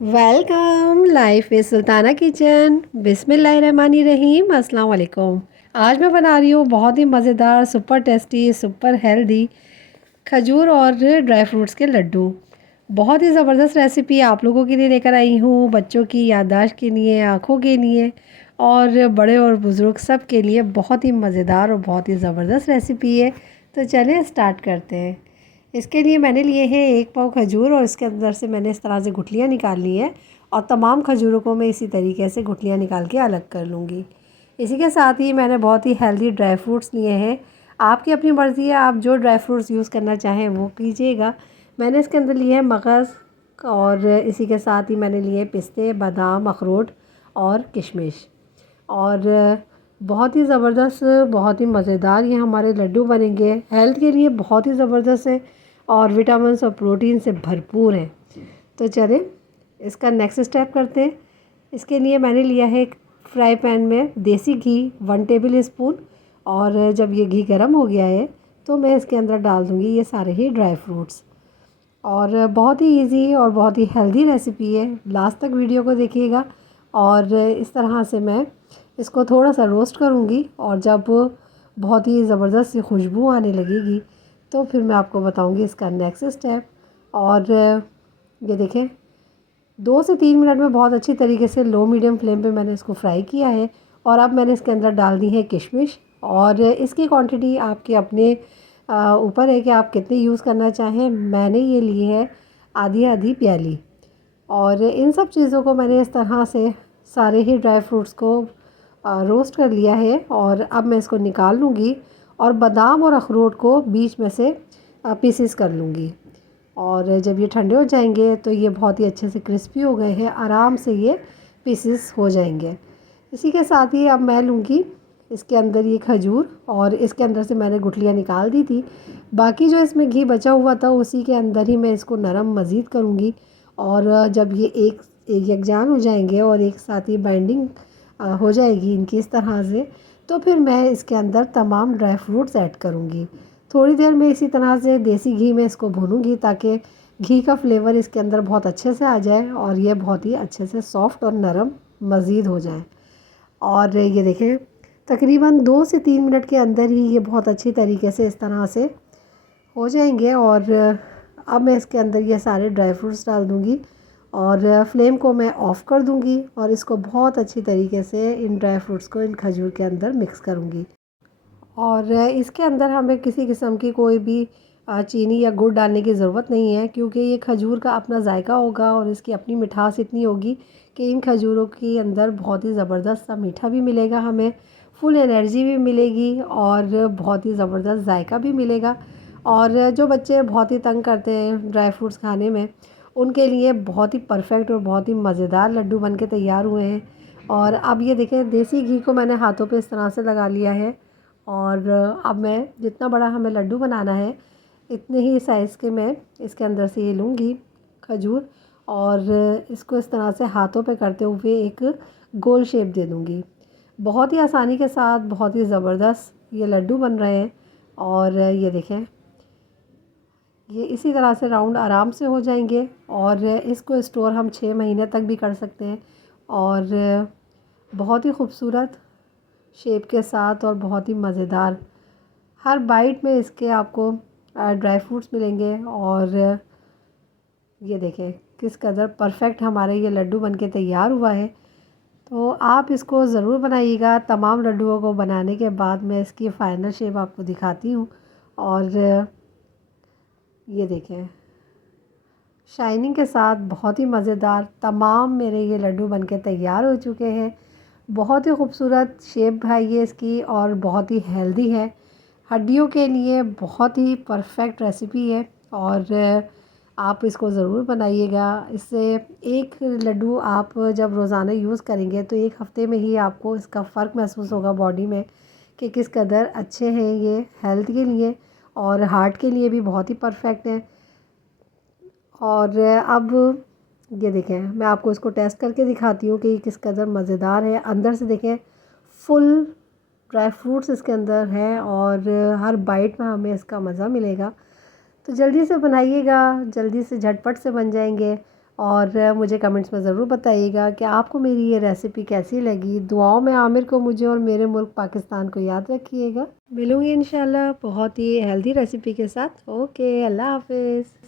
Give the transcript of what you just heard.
Welcome life is Sultana kitchen. बिस्मिल्लाहिर्रहमानिर्रहीम। अस्सलाम वालेकुम। आज मैं बना रही हूँ बहुत ही मज़ेदार, सुपर टेस्टी, सुपर हेल्दी खजूर और ड्राई फ्रूट्स के लड्डू। बहुत ही ज़बरदस्त रेसिपी आप लोगों के लिए लेकर आई हूँ, बच्चों की याददाश्त के लिए, आँखों के लिए और बड़े और बुज़ुर्ग सब के लिए बहुत ही मज़ेदार और बहुत ही ज़बरदस्त रेसिपी है। तो चलें स्टार्ट करते हैं। इसके लिए मैंने लिए हैं 1 पाव खजूर और इसके अंदर से मैंने इस तरह से गुठलियाँ निकाल ली हैं और तमाम खजूरों को मैं इसी तरीके से गुठलियाँ निकाल के अलग कर लूँगी। इसी के साथ ही मैंने बहुत ही हेल्दी ड्राई फ्रूट्स लिए हैं। आपकी अपनी मर्ज़ी है, आप जो ड्राई फ्रूट्स यूज़ करना चाहें वो कीजिएगा। मैंने इसके अंदर लिए हैं मगज़ और इसी के साथ ही मैंने लिए पिस्ते, बादाम, अखरोट और किशमिश। और बहुत ही ज़बरदस्त, बहुत ही मज़ेदार ये हमारे लड्डू बनेंगे। हेल्थ के लिए बहुत ही ज़बरदस्त है और विटामिन्स और प्रोटीन से भरपूर है। तो चलें इसका नेक्स्ट स्टेप करते हैं। इसके लिए मैंने लिया है एक फ्राई पैन में देसी घी 1 टेबल स्पून। और जब ये घी गर्म हो गया है तो मैं इसके अंदर डाल दूँगी ये सारे ही ड्राई फ्रूट्स। और बहुत ही इजी और बहुत ही हेल्दी रेसिपी है, लास्ट तक वीडियो को देखिएगा। और इस तरह से मैं इसको थोड़ा सा रोस्ट करूँगी और जब बहुत ही ज़बरदस्त सी खुशबू आने लगेगी तो फिर मैं आपको बताऊँगी इसका नेक्स्ट स्टेप। और ये देखें 2 से 3 मिनट में बहुत अच्छी तरीके से लो मीडियम फ्लेम पे मैंने इसको फ्राई किया है। और अब मैंने इसके अंदर डाल दी है किशमिश और इसकी क्वांटिटी आपके अपने ऊपर है कि आप कितनी यूज़ करना चाहें। मैंने ये ली है आधी आधी प्याली। और इन सब चीज़ों को मैंने इस तरह से सारे ही ड्राई फ्रूट्स को रोस्ट कर लिया है और अब मैं इसको निकाल लूँगी और बादाम और अखरोट को बीच में से पीसेस कर लूँगी। और जब ये ठंडे हो जाएंगे तो ये बहुत ही अच्छे से क्रिस्पी हो गए हैं, आराम से ये पीसेस हो जाएंगे। इसी के साथ ही अब मैं लूँगी इसके अंदर ये खजूर और इसके अंदर से मैंने गुठलियाँ निकाल दी थी। बाकी जो इसमें घी बचा हुआ था उसी के अंदर ही मैं इसको नरम मज़ीद करूँगी। और जब ये एक यकजान हो जाएंगे और एक साथ ही बाइंडिंग हो जाएगी इनकी इस तरह से, तो फिर मैं इसके अंदर तमाम ड्राई फ्रूट्स ऐड करूँगी। थोड़ी देर में इसी तरह से देसी घी में इसको भूनूंगी ताकि घी का फ्लेवर इसके अंदर बहुत अच्छे से आ जाए और ये बहुत ही अच्छे से सॉफ़्ट और नरम मज़ीद हो जाए। और ये देखें तकरीबन 2 से 3 मिनट के अंदर ही ये बहुत अच्छी तरीके से इस तरह से हो जाएंगे। और अब मैं इसके अंदर ये सारे ड्राई फ्रूट्स डाल दूँगी और फ्लेम को मैं ऑफ़ कर दूँगी और इसको बहुत अच्छी तरीके से इन ड्राई फ्रूट्स को इन खजूर के अंदर मिक्स करूँगी। और इसके अंदर हमें किसी किस्म की कोई भी चीनी या गुड़ डालने की ज़रूरत नहीं है, क्योंकि ये खजूर का अपना जायका होगा और इसकी अपनी मिठास इतनी होगी कि इन खजूरों के अंदर बहुत ही ज़बरदस्त सा मीठा भी मिलेगा, हमें फुल एनर्जी भी मिलेगी और बहुत ही ज़बरदस्त जायका भी मिलेगा। और जो बच्चे बहुत ही तंग करते हैं ड्राई फ्रूट्स खाने में, उनके लिए बहुत ही परफेक्ट और बहुत ही मज़ेदार लड्डू बन के तैयार हुए हैं। और अब ये देखें देसी घी को मैंने हाथों पे इस तरह से लगा लिया है। और अब मैं जितना बड़ा हमें लड्डू बनाना है इतने ही साइज़ के मैं इसके अंदर से ये लूँगी खजूर और इसको इस तरह से हाथों पे करते हुए एक गोल शेप दे दूँगी। बहुत ही आसानी के साथ बहुत ही ज़बरदस्त ये लड्डू बन रहे हैं। और ये देखें ये इसी तरह से राउंड आराम से हो जाएंगे और इसको स्टोर हम 6 महीने तक भी कर सकते हैं। और बहुत ही खूबसूरत शेप के साथ और बहुत ही मज़ेदार, हर बाइट में इसके आपको ड्राई फ्रूट्स मिलेंगे। और ये देखें किस कदर परफेक्ट हमारे ये लड्डू बनके तैयार हुआ है। तो आप इसको ज़रूर बनाइएगा। तमाम लड्डुओं को बनाने के बाद मैं इसकी फ़ाइनल शेप आपको दिखाती हूँ। और ये देखें शाइनिंग के साथ बहुत ही मज़ेदार तमाम मेरे ये लड्डू बनके तैयार हो चुके हैं। बहुत ही खूबसूरत शेप है ये इसकी और बहुत ही हेल्दी है, हड्डियों के लिए बहुत ही परफेक्ट रेसिपी है। और आप इसको ज़रूर बनाइएगा। इससे एक लड्डू आप जब रोज़ाना यूज़ करेंगे तो एक हफ़्ते में ही आपको इसका फ़र्क महसूस होगा बॉडी में कि किस कदर अच्छे हैं ये हेल्थ के लिए और हार्ट के लिए भी बहुत ही परफेक्ट है। और अब ये देखें मैं आपको इसको टेस्ट करके दिखाती हूँ कि ये किस कदर मज़ेदार है। अंदर से देखें फुल ड्राई फ्रूट्स इसके अंदर हैं और हर बाइट में हमें इसका मज़ा मिलेगा। तो जल्दी से बनाइएगा, जल्दी से झटपट से बन जाएंगे और मुझे कमेंट्स में ज़रूर बताइएगा कि आपको मेरी ये रेसिपी कैसी लगी। दुआओं में आमिर को, मुझे और मेरे मुल्क पाकिस्तान को याद रखिएगा। मिलूँगी इंशाल्लाह बहुत ही हेल्दी रेसिपी के साथ। ओके, अल्लाह हाफ़िज़।